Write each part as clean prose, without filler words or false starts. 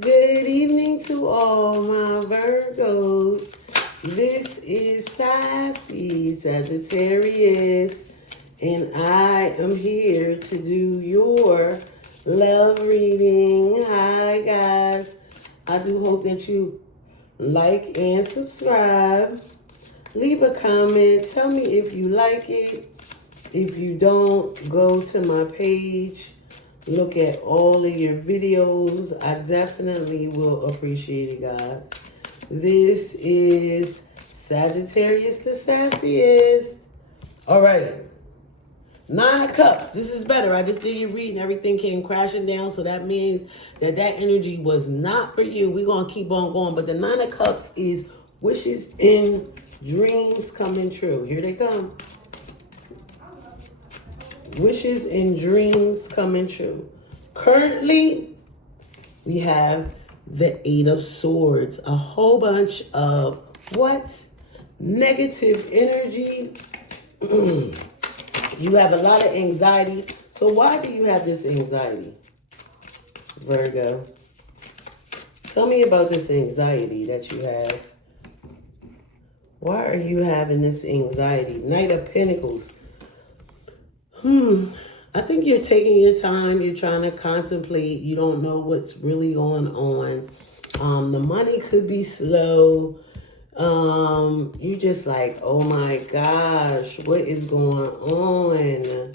Good evening to all my Virgos. This is Sassy Sagittarius, and I am here to do your love reading. Hi, guys. I do hope that you like and subscribe. Leave a comment. Tell me if you like it. If you don't, go to my page. Look at all of your videos. I definitely will appreciate it, guys. This is Sagittarius the Sassiest. All right. Nine of Cups. This is better. I just did your reading. Everything came crashing down. So that means that energy was not for you. We're going to keep on going. But the Nine of Cups is wishes and dreams coming true. Here they come. Wishes and dreams coming true. Currently, we have the Eight of Swords. A whole bunch of what? Negative energy. You have a lot of anxiety. So why do you have this anxiety, Virgo? Tell me about this anxiety that you have. Why are you having this anxiety? Knight of Pentacles. I think you're taking your time. You're trying to contemplate. You don't know what's really going on. The money could be slow. You just like, oh my gosh, what is going on?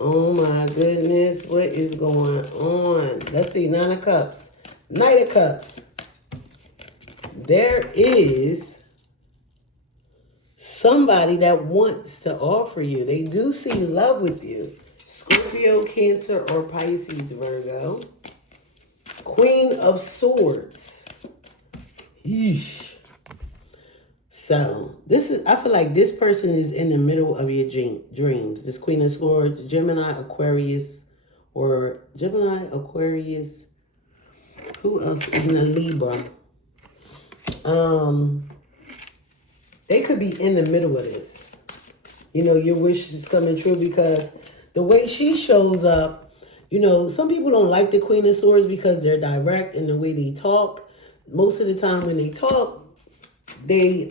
Oh my goodness, what is going on? Let's see, Nine of Cups. Knight of Cups. There is somebody that wants to offer you. They do see love with you. Scorpio, Cancer, or Pisces, Virgo. Queen of Swords. Yeesh. So, I feel like this person is in the middle of your dreams. This Queen of Swords, Gemini, Aquarius, or Gemini, Aquarius. Who else is in the Libra? They could be in the middle of this. You know, your wish is coming true because the way she shows up, you know, some people don't like the Queen of Swords because they're direct in the way they talk. Most of the time when they talk, they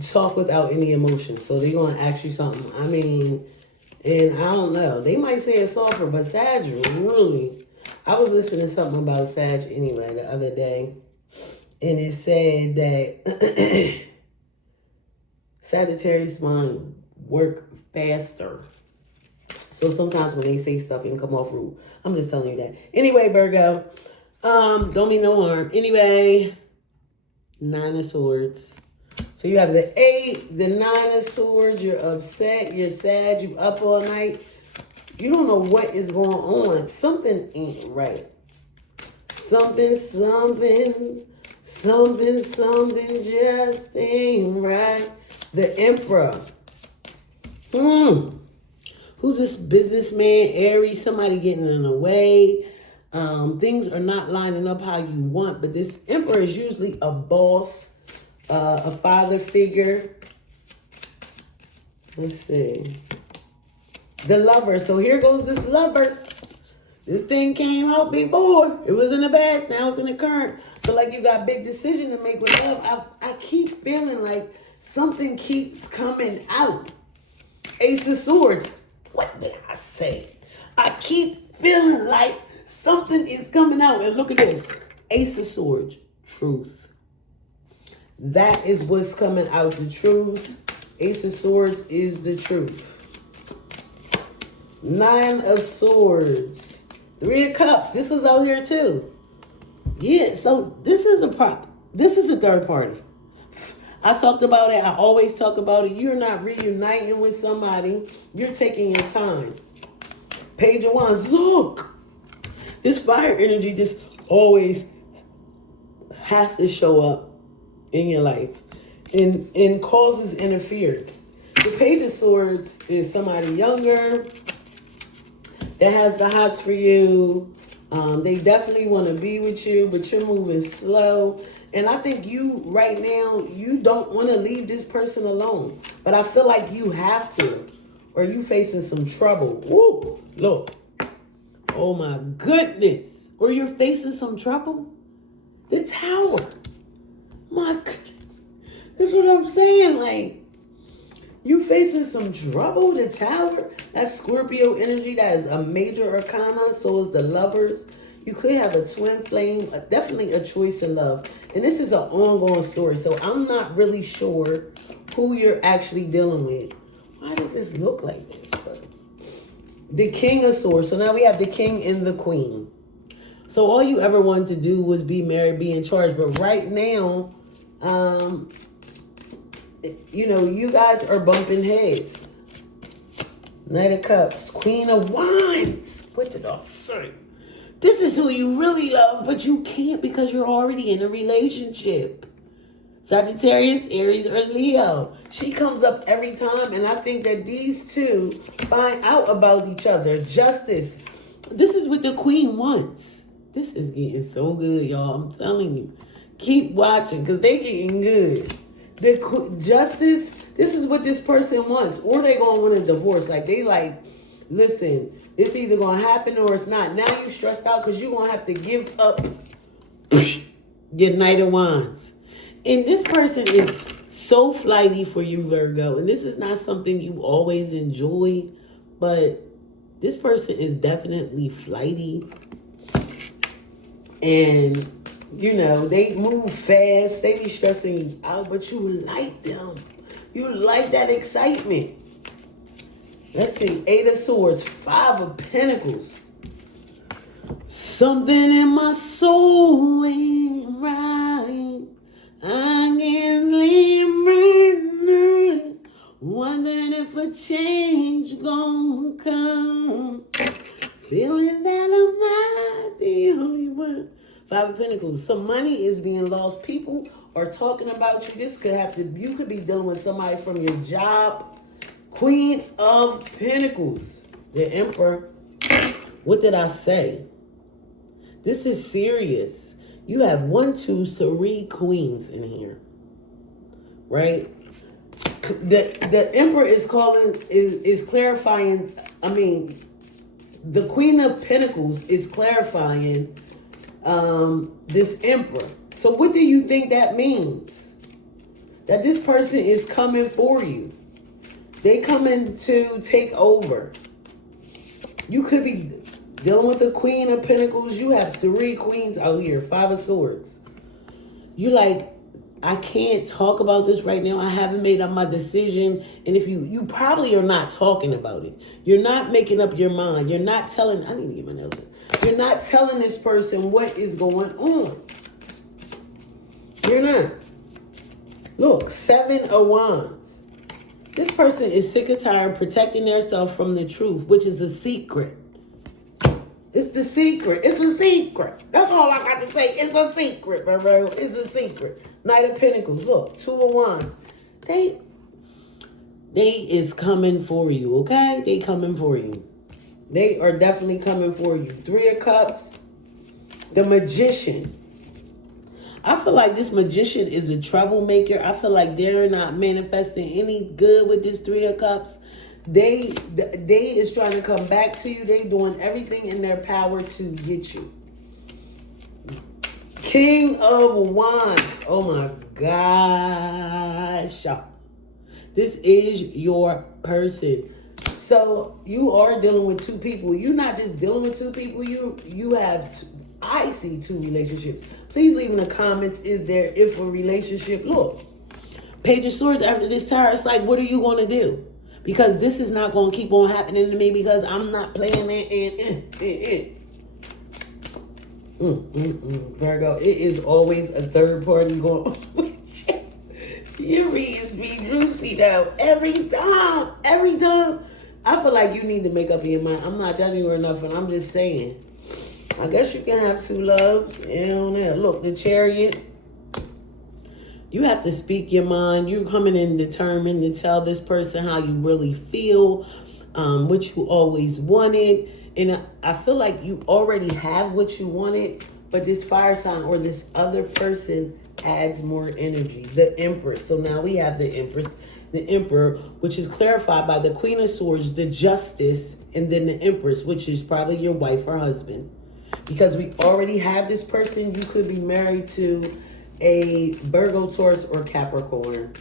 talk without any emotion. So they're going to ask you something. I mean, and I don't know. They might say it's softer, but Sag really... I was listening to something about Sag anyway the other day, and it said that Sagittarius mind work faster. So sometimes when they say stuff, it can come off rude. I'm just telling you that. Anyway, Virgo, don't mean no harm. Anyway, Nine of Swords. So you have the 8, the 9 of Swords. You're upset. You're sad. You up all night. You don't know what is going on. Something ain't right. Something just ain't right. The Emperor. Who's this businessman? Aries, somebody getting in the way. Things are not lining up how you want. But this Emperor is usually a boss, a father figure. Let's see. The Lover. So here goes this Lover. This thing came out before. It was in the past. Now it's in the current. Feel like you got big decision to make with love. I keep feeling like something keeps coming out. Ace of Swords. What did I say? I keep feeling like something is coming out. And look at this. Ace of Swords. Truth. That is what's coming out. The truth. Ace of Swords is the truth. 9 of Swords. 3 of Cups. This was out here too. Yeah, so this is a prop. This is a third party. I talked about it. I always talk about it. You're not reuniting with somebody. You're taking your time. Page of Wands. Look. This fire energy just always has to show up in your life and causes interference. The Page of Swords is somebody younger that has the hots for you. They definitely want to be with you, but you're moving slow. And I think you, right now, you don't want to leave this person alone. But I feel like you have to. or you facing some trouble. Woo, look. Oh my goodness. Or you're facing some trouble. The Tower. My goodness. That's what I'm saying. Like, you facing some trouble. The Tower. That's Scorpio energy. That is a major arcana. So is the Lovers. You could have a twin flame. Definitely a choice in love. And this is an ongoing story. So I'm not really sure who you're actually dealing with. Why does this look like this? But the King of Swords. So now we have the King and the Queen. So all you ever wanted to do was be married, be in charge. But right now, you know, you guys are bumping heads. Knight of Cups. Queen of Wands. What did I say? This is who you really love, but you can't because you're already in a relationship. Sagittarius, Aries, or Leo. She comes up every time, and I think that these two find out about each other. Justice. This is what the Queen wants. This is getting so good, y'all. I'm telling you. Keep watching, because they getting good. Justice, this is what this person wants. Or they going to want a divorce. Like, they like, listen, it's either going to happen or it's not. Now you stressed out because you're going to have to give up your Knight of Wands. And this person is so flighty for you, Virgo. And this is not something you always enjoy. But this person is definitely flighty. And, you know, they move fast. They be stressing you out. But you like them. You like that excitement. Let's see. 8 of Swords. 5 of Pentacles. Something in my soul ain't right. I can't sleep right now, wondering if a change gon' come. Feeling that I'm not the only one. 5 of Pentacles. Some money is being lost. People are talking about you. This could have to. You could be dealing with somebody from your job. Queen of Pentacles. The Emperor. What did I say? This is serious. You have 1, 2, 3 queens in here, right? The Emperor is clarifying. I mean, the Queen of Pentacles is clarifying this Emperor. So what do you think that means? That this person is coming for you. They coming to take over. You could be dealing with the Queen of Pentacles. You have 3 queens out here. 5 of Swords. You like, I can't talk about this right now. I haven't made up my decision. And if you probably are not talking about it. You're not making up your mind. You're not telling, I need to get my nails done. You're not telling this person what is going on. You're not. Look, 7 of Wands. This person is sick and tired of protecting themselves from the truth, which is a secret. It's the secret. It's a secret. That's all I got to say. It's a secret, bro. It's a secret. Knight of Pentacles. Look, 2 of Wands. They is coming for you, okay? They coming for you. They are definitely coming for you. 3 of Cups. The Magician. I feel like this Magician is a troublemaker. I feel like they're not manifesting any good with this 3 of Cups. They is trying to come back to you. They doing everything in their power to get you. King of Wands. Oh my gosh. This is your person. So you are dealing with 2 people. You're not just dealing with 2 people. You have, I see 2 relationships. Please leave in the comments, is there if a relationship? Look, Page of Swords after this tower, it's like, what are you going to do? Because this is not going to keep on happening to me because I'm not playing it. Virgo, it is always a third party going on. Your readings be juicy though. Every time. I feel like you need to make up your mind. I'm not judging you or nothing. I'm just saying. I guess you can have 2 loves. Look, the Chariot. You have to speak your mind. You're coming in determined to tell this person how you really feel, what you always wanted. And I feel like you already have what you wanted, but this fire sign or this other person adds more energy. The Empress. So now we have the Empress. the Emperor, which is clarified by the Queen of Swords, the Justice, and then the Empress, which is probably your wife or husband. Because we already have this person, you could be married to a Virgo, Taurus, or Capricorn.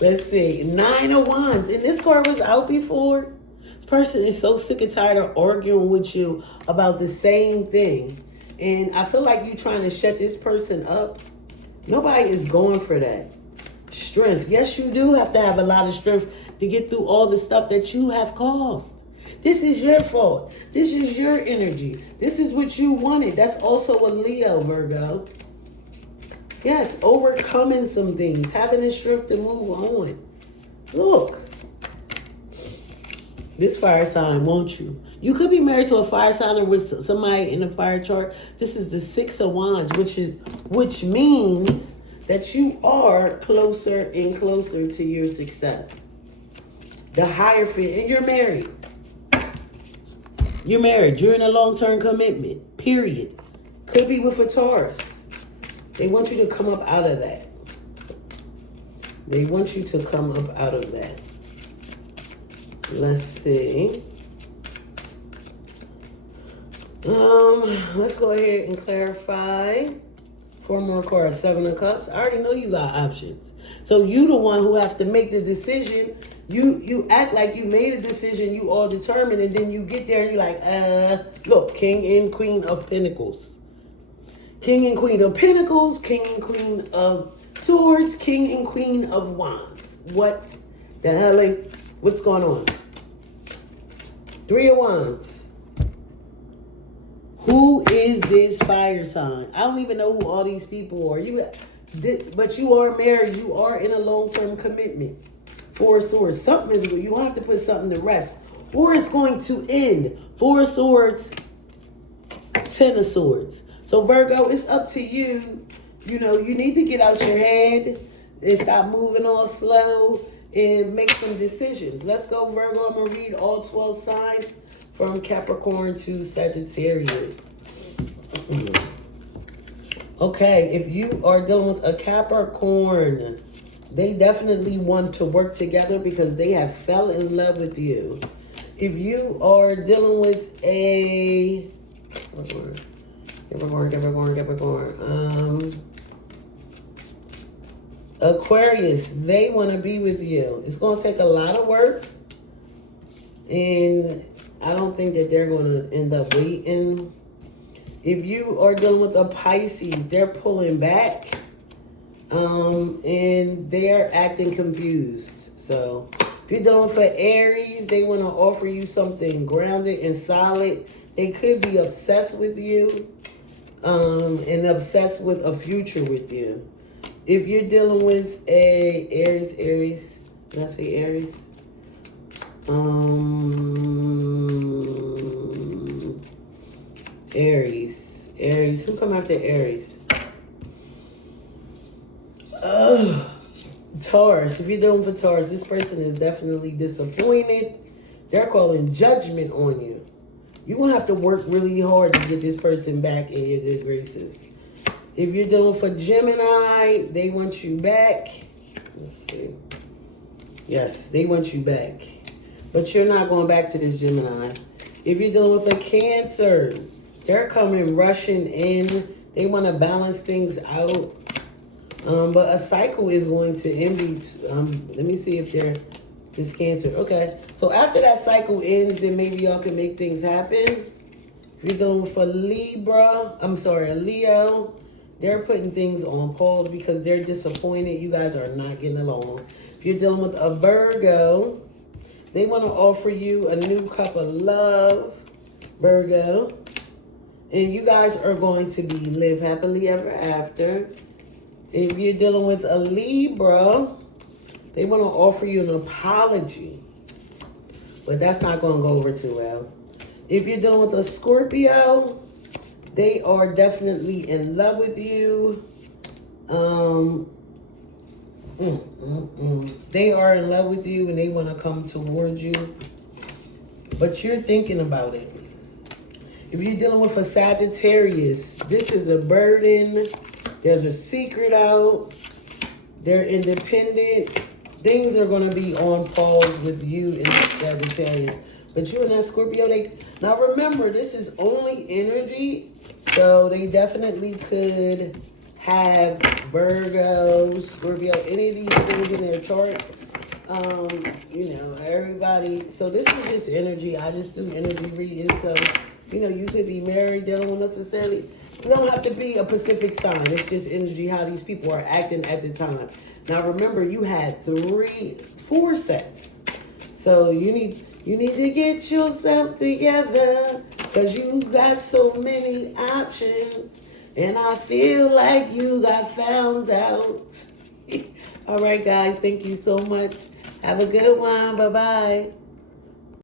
Let's see. 9 of Wands. And this card was out before. This person is so sick and tired of arguing with you about the same thing. And I feel like you're trying to shut this person up. Nobody is going for that. Strength. Yes, you do have to have a lot of strength to get through all the stuff that you have caused. This is your fault. This is your energy. This is what you wanted. That's also a Leo, Virgo. Yes, overcoming some things. Having the strength to move on. Look. This fire sign wants you. You could be married to a fire sign or with somebody in a fire chart. This is the 6 of Wands, which means that you are closer and closer to your success. The Hierophant, and you're married. You're married. You're in a long-term commitment, period. Could be with a Taurus. They want you to come up out of that. They want you to come up out of that. Let's see. Let's go ahead and clarify. 4 more cards. 7 of Cups. I already know you got options. So you the one who have to make the decision. You act like you made a decision, you all determined, and then you get there and you're like, look, King and Queen of Pentacles. King and Queen of Pentacles, King and Queen of Swords, King and Queen of Wands. What the hell? What's going on? 3 of Wands. Who is this fire sign? I don't even know who all these people are. But you are married. You are in a long-term commitment. 4 of Swords. Something is good. You have to put something to rest. Or it's going to end. 4 of Swords. 10 of Swords. So Virgo, it's up to you. You know, you need to get out your head and stop moving all slow and make some decisions. Let's go, Virgo. I'm going to read all 12 signs from Capricorn to Sagittarius. Okay, if you are dealing with a Capricorn, they definitely want to work together because they have fell in love with you. If you are dealing with a Capricorn, Aquarius, they want to be with you. It's going to take a lot of work, and I don't think that they're going to end up waiting. If you are dealing with a Pisces, they're pulling back, and they're acting confused. So if you're dealing with Aries, they want to offer you something grounded and solid. They could be obsessed with you, and obsessed with a future with you. If you're dealing with a Aries, did I say Aries? Aries. Who come after Aries? Taurus. If you're dealing with Taurus, this person is definitely disappointed. They're calling judgment on you. You're going to have to work really hard to get this person back in your good graces. If you're dealing with Gemini, they want you back. Let's see. Yes, they want you back. But you're not going back to this Gemini. If you're dealing with a Cancer, they're coming rushing in. They want to balance things out. But a cycle is going to end. Let me see if this Cancer. Okay. So after that cycle ends, then maybe y'all can make things happen. If you're dealing with a Leo, they're putting things on pause because they're disappointed. You guys are not getting along. If you're dealing with a Virgo, they want to offer you a new cup of love, Virgo. And you guys are going to live happily ever after. If you're dealing with a Libra, they want to offer you an apology. But that's not going to go over too well. If you're dealing with a Scorpio, they are definitely in love with you. They are in love with you and they want to come towards you. But you're thinking about it. If you're dealing with a Sagittarius, this is a burden There's a secret out. They're independent. Things are going to be on pause with you and the Sagittarius. But you and that Scorpio, now remember, this is only energy. So they definitely could have Virgo, Scorpio, any of these things in their chart. You know, everybody. So this is just energy. I just do energy readings. So, you know, you could be married. They don't necessarily, you don't have to be a Pacific sign. It's just energy, how these people are acting at the time. Now, remember, you had 4 sets. So you need to get yourself together because you got so many options. And I feel like you got found out. All right, guys. Thank you so much. Have a good one. Bye-bye.